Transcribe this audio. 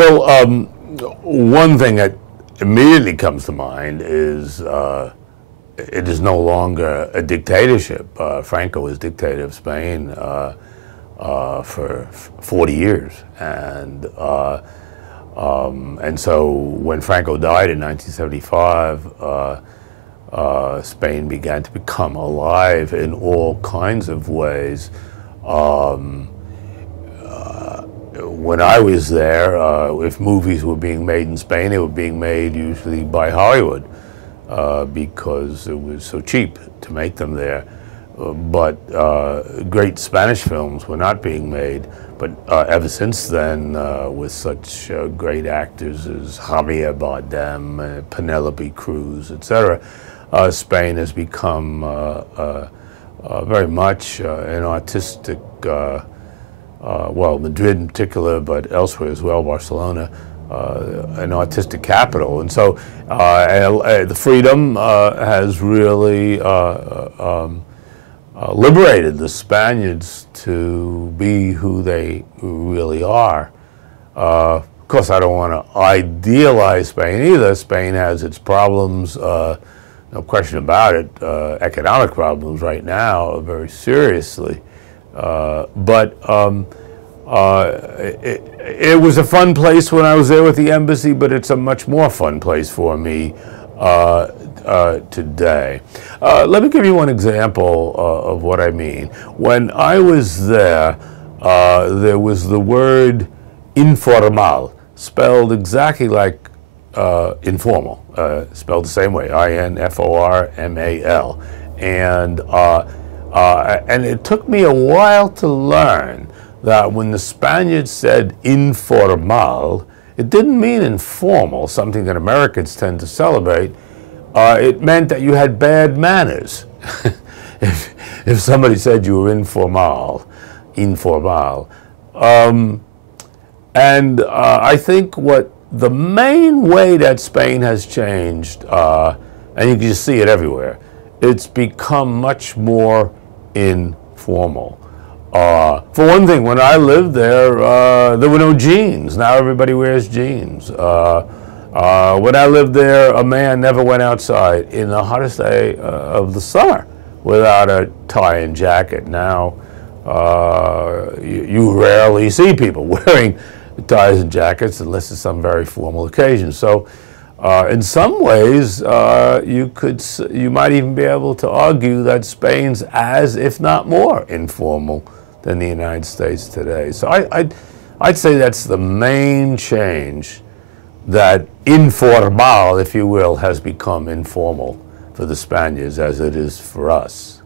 Well, one thing that immediately comes to mind is it is no longer a dictatorship. Franco was dictator of Spain for 40 years, and so when Franco died in 1975, Spain began to become alive in all kinds of ways. When I was there, if movies were being made in Spain, they were being made usually by Hollywood because it was so cheap to make them there. But great Spanish films were not being made. But ever since then, with such great actors as Javier Bardem, Penelope Cruz, etc., Spain has become very much an artistic, well, Madrid in particular, but elsewhere as well, Barcelona, an artistic capital. And so the freedom has really liberated the Spaniards to be who they really are. Of course, I don't want to idealize Spain either. Spain has its problems, no question about it, economic problems right now, very seriously. But it was a fun place when I was there with the embassy, but it's a much more fun place for me today. Let me give you one example of what I mean. When I was there was the word informal, spelled exactly like informal, spelled the same way, I-N-F-O-R-M-A-L. And it took me a while to learn that when the Spaniards said informal, it didn't mean informal, something that Americans tend to celebrate. It meant that you had bad manners. if somebody said you were informal. I think what the main way that Spain has changed, and you can just see it everywhere, it's become much more informal. For one thing, when I lived there, there were no jeans. Now everybody wears jeans. When I lived there, a man never went outside in the hottest day of the summer without a tie and jacket. Now you rarely see people wearing ties and jackets unless it's some very formal occasion. So in some ways, you might even be able to argue that Spain's as, if not more, informal than the United States today. So I'd say that's the main change, that informal, if you will, has become informal for the Spaniards as it is for us.